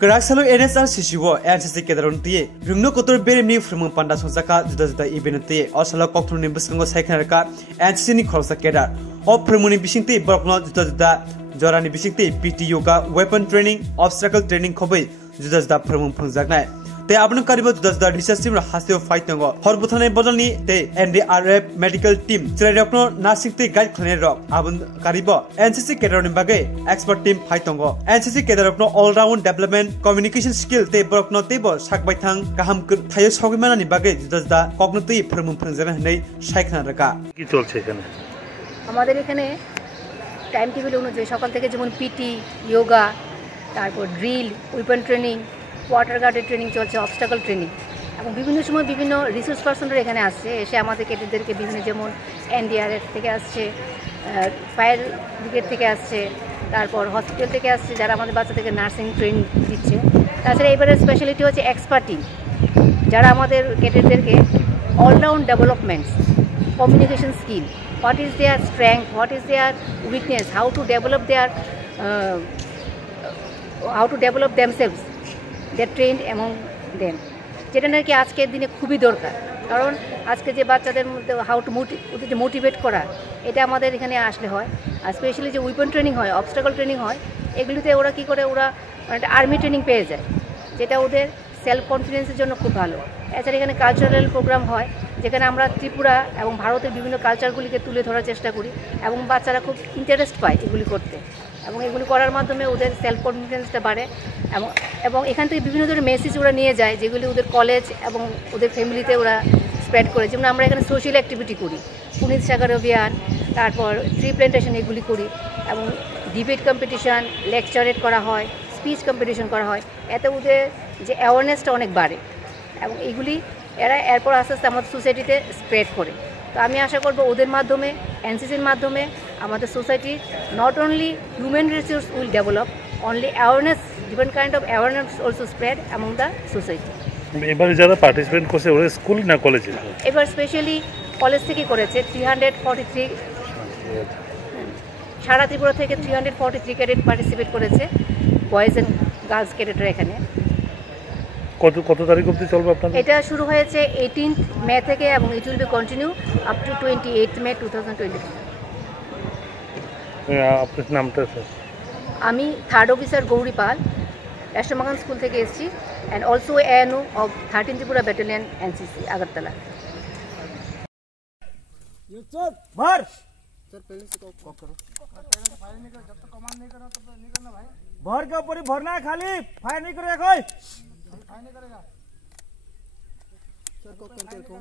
Keraksalo NSRCCo NCC kedaron tiye rungno kotor Beremni Phurungjakkha Swrangchati juda event tiye osala kokthurni biskango saikhanarka NCCni khorsa kedar o Beremni bisingti borokno juda jorani bisingti PT yoga weapon training obstacle training khobai juda Phurungjaknai te abno karibo juda research team hasio fight tango horbuthane bodolni te NDRF medical team chirayokno nursing te guide khone rok abon karibo NCC kedaroni bagai expert team fight tango NCC kedarokno all round development communication skill te borokno tebo sakbai thang kaham thayo sogimana ni bagai juda kognoti Phurungjakkha hanai saikhan raka কি চলছে এখানে আমাদের এখানে time table অনুযায়ী সকাল থেকে যেমন PT yoga তারপর ড্রিল ওয়েপন ট্রেনিং ওয়াটার গার্ডের ট্রেনিং চলছে অবস্টাকল ট্রেনিং এবং বিভিন্ন সময় বিভিন্ন রিসোর্স পার্সনরা এখানে আসছে এসে আমাদের ক্যাডেটদেরকে বিভিন্ন যেমন এনডিআরএফ থেকে আসছে ফায়ার ব্রিগেড থেকে আসছে তারপর হসপিটাল থেকে আসছে যারা আমাদের বাচ্চাদেরকে নার্সিং ট্রেনিং দিচ্ছে তাছাড়া এবারে স্পেশালিটি হচ্ছে এক্সপার্ট টিম যারা আমাদের ক্যাডেটদেরকে all round developments communication skill, what is their strength, what is their weakness, how to develop themselves, they are trained among them. যেটা নাকি আজকের দিনে খুবই দরকার কারণ আজকে যে বাচ্চাদের মধ্যে হাউ টু মোটিভেট করা এটা আমাদের এখানে আসলে হয় আর স্পেশালি যে উইপন ট্রেনিং হয় অবস্টাকল ট্রেনিং হয় এগুলিতে ওরা কী করে ওরা মানে আর্মি ট্রেনিং পেয়ে যায় যেটা ওদের সেলফ কনফিডেন্সের জন্য খুব ভালো এছাড়া এখানে কালচারাল প্রোগ্রাম হয় যেখানে আমরা ত্রিপুরা এবং ভারতের বিভিন্ন কালচারগুলিকে তুলে ধরার চেষ্টা করি এবং বাচ্চারা খুব ইন্টারেস্ট পায় এগুলি করতে এবং এগুলি করার মাধ্যমে ওদের সেলফ কনফিডেন্সটা বাড়ে এবং এখান থেকে বিভিন্ন ধরনের মেসেজ ওরা নিয়ে যায় যেগুলি ওদের কলেজ এবং ওদের ফ্যামিলিতে ওরা স্প্রেড করে যেমন আমরা এখানে সোশ্যাল অ্যাক্টিভিটি করি পুনিত সাগর অভিযান তারপর ট্রি প্ল্যান্টেশন এগুলি করি এবং ডিবেট কম্পিটিশান লেকচারেট করা হয় স্পিচ কম্পিটিশন করা হয় এতে ওদের যে অ্যাওয়ারনেসটা অনেক বাড়ে এবং এগুলি এরা এরপর আস্তে আস্তে আমাদের সোসাইটিতে স্প্রেড করে তো আমি আশা করব ওদের মাধ্যমে এনসিসির মাধ্যমে আমাদের society not only human resource will develop only awareness different kind of awareness also spread among the society এবারে যারা পার্টিসিপেট করছে ওরা স্কুল না কলেজে এবার স্পেশালি কলেজ থেকে করেছে 343 সারা ত্রিপুরা থেকে 343 ক্যাডেট পার্টিসিপেট করেছে বয়েজ অ্যান্ড গার্লস ক্যাডেটরা এখানে কত তারিখ অবধি চলবে আপনাদের এটা শুরু হয়েছে 18th মে থেকে এবং it will be continue up to 28th May 2023 আপনার নামটা স্যার আমি থার্ড অফিসার গৌরী পাল রাষ্ট্রমাগান স্কুল থেকে এসেছি and also ANO of 13 Tripura battalion NCC Agartala मार सर पहले से कॉक करो फायर नहीं करो जब तक कमांड नहीं करना तब नहीं करना भाई भर के ऊपर ही भरना है खाली फायर नहीं करेगा कोई फायर नहीं करेगा सर कॉक करके रखो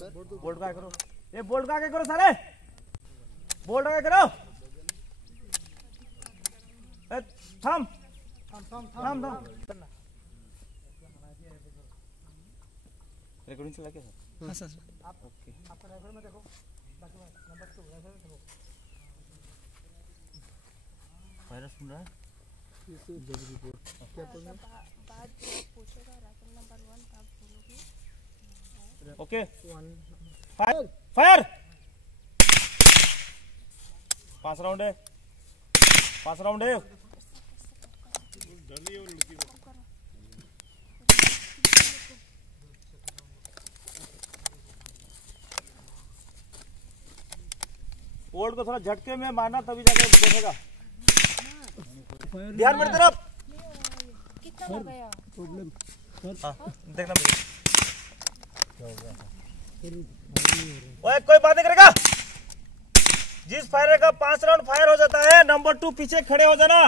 सर बोल्ट का करो ये बोल्ट का करो साले बोल्ट का करो ए थम रिकॉर्डिंग चला क्या हां सर आप ओके आपका राइफल में देखो बाकी नंबर 2 राइफल में देखो फायर सुन रहा है ये जब रिपोर्ट क्या बोलना बाद पूछेगा राइफल नंबर 1 का बोलोगे ओके 1 फायर 5 राउंड है डर रही है वो लड़की को बोल्ट को थोड़ा झटके में मारना तभी जाके देखेगा ध्यान मेरी तरफ कितना लग गया प्रॉब्लम हां देखना मुझे क्या हो गया ओए कोई बात नहीं करेगा जिस फायरर का 5 राउंड फायर हो जाता है नंबर 2 पीछे खड़े हो जाना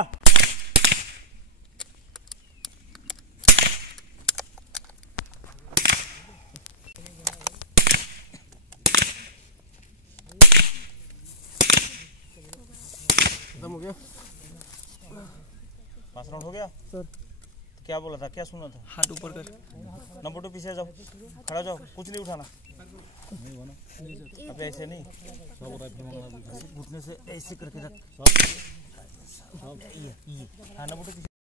हो गया 5 राउंड हो गया सर तो क्या बोला था क्या सुना था हाथ ऊपर कर नंबर 2 पीछे जाओ खड़ा जाओ कुछ नहीं उठाना अब ऐसे नहीं घुटने से ऐसे करके रख हाँ नंबर 2